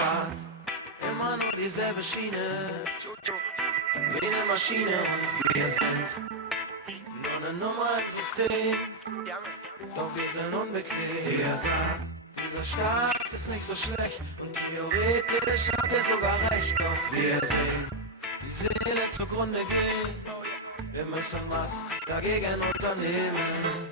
fahrt immer nur dieselbe Schiene, wie eine Maschine und wir sind nur eine Nummer im System, doch wir sind unbequem. Ihr sagt, dieser Staat ist nicht so schlecht und theoretisch habt ihr sogar recht, doch wir sehen die Seele zugrunde gehen. Wir müssen was dagegen unternehmen.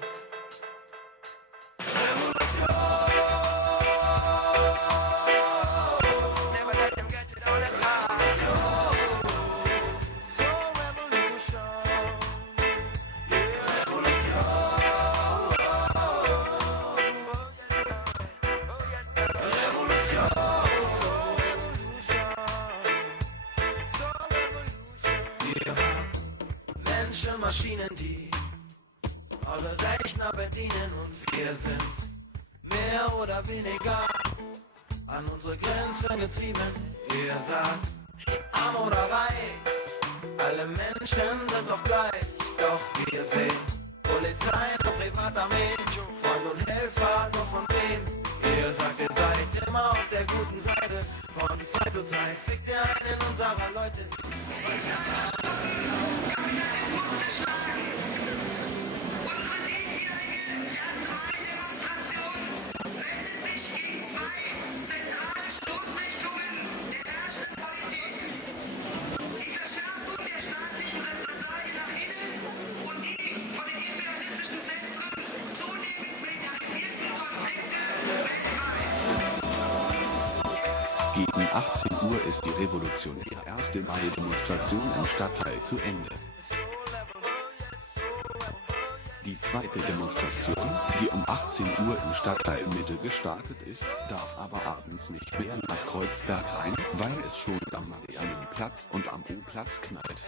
Maschinen, die eure Rechner bedienen und wir sind mehr oder weniger an unsere Grenzen getrieben. Ihr sagt, arm oder reich, alle Menschen sind doch gleich, doch wir sehen Polizei und Privatarmee, Freund und Helfer nur von wem. Ihr sagt, ihr seid immer auf der guten Seite, von Zeit zu Zeit fickt ihr einen unserer Leute. Kapitalismus zerschlagen. Unsere diesjährige erste Mai-Demonstration wendet sich gegen zwei zentrale Stoßrichtungen der herrschenden Politik. Die Verschärfung der staatlichen Repressalien nach innen und die von den imperialistischen Zentren zunehmend militarisierten Konflikte weltweit. Gegen 18 Uhr ist die revolutionäre 1. Mai-Demonstration im Stadtteil zu Ende. Die zweite Demonstration, die um 18 Uhr im Stadtteil Mitte gestartet ist, darf aber abends nicht mehr nach Kreuzberg rein, weil es schon am Mariannenplatz und am U-Platz knallt.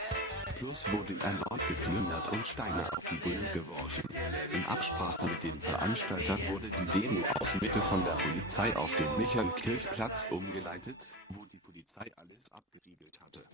Plus wurde erneut geplündert und Steine auf die Bühne geworfen. In Absprache mit den Veranstaltern wurde die Demo aus Mitte von der Polizei auf den Michael-Kirch-Platz umgeleitet, wo die Polizei alles abgeriegelt hatte.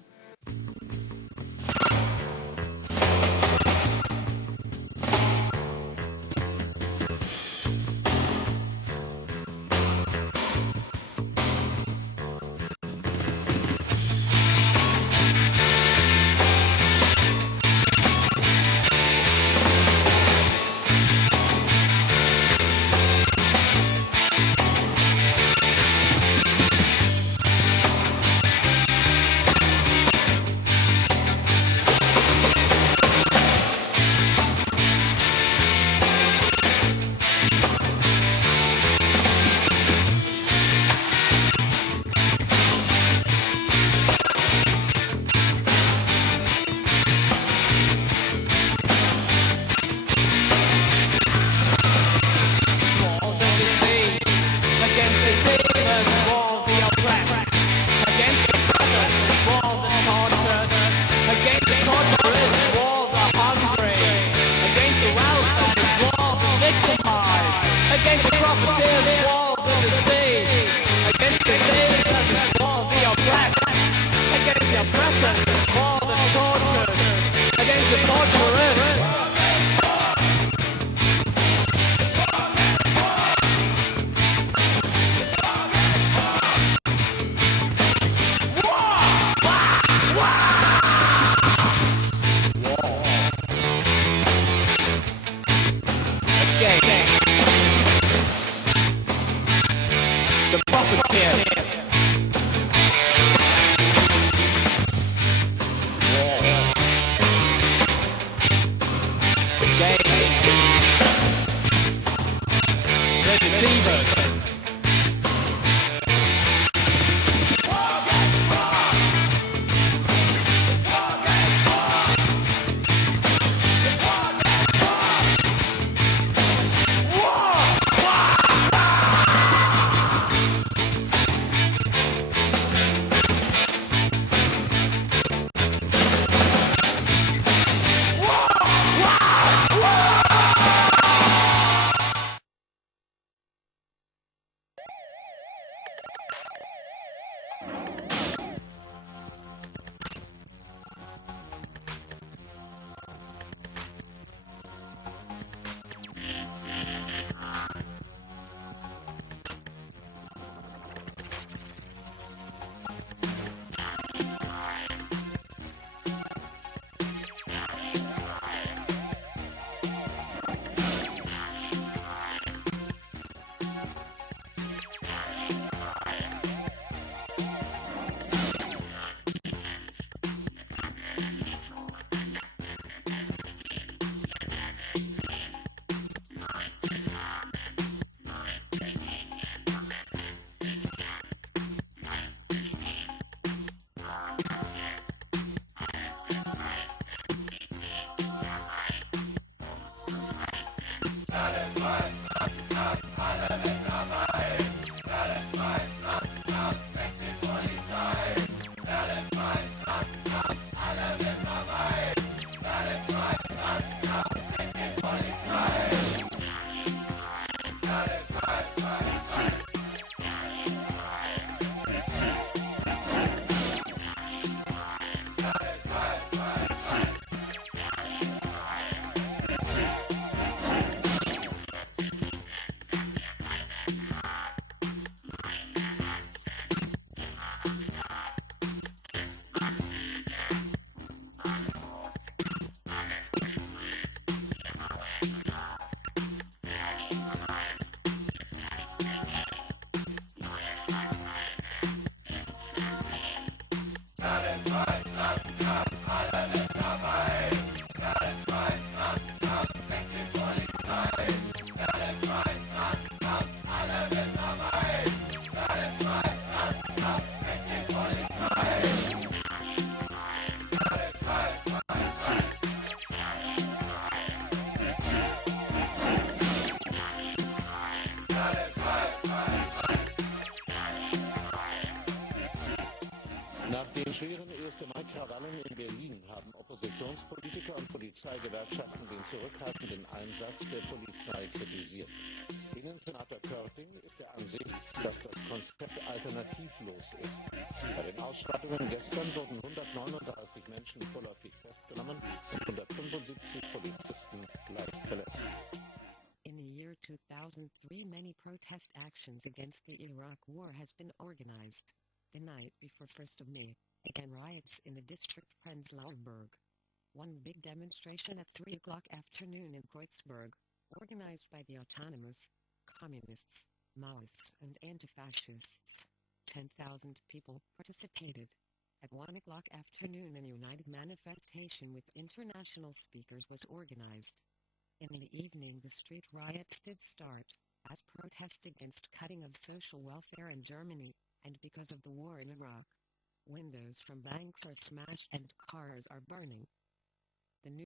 Nach den schweren 1. Mai-Krawallen in Berlin haben Oppositionspolitiker und Polizeigewerkschaften den zurückhaltenden Einsatz der Polizei kritisiert. Innensenator Körting ist der Ansicht, dass das Konzept alternativlos ist. Bei den Ausschreitungen gestern wurden 139 Menschen vorläufig festgenommen und 175 Polizisten leicht verletzt. In the year 2003, many protest actions against the Iraq War has been organized. The night before 1st of May, again riots in the district Prenzlauer Berg. One big demonstration at 3 o'clock afternoon in Kreuzberg, organized by the autonomous, communists, Maoists and anti-fascists. 10,000 people participated. At 1 o'clock afternoon, a united manifestation with international speakers was organized. In the evening, the street riots did start, as protest against cutting of social welfare in Germany, and because of the war in Iraq. Windows from banks are smashed and cars are burning.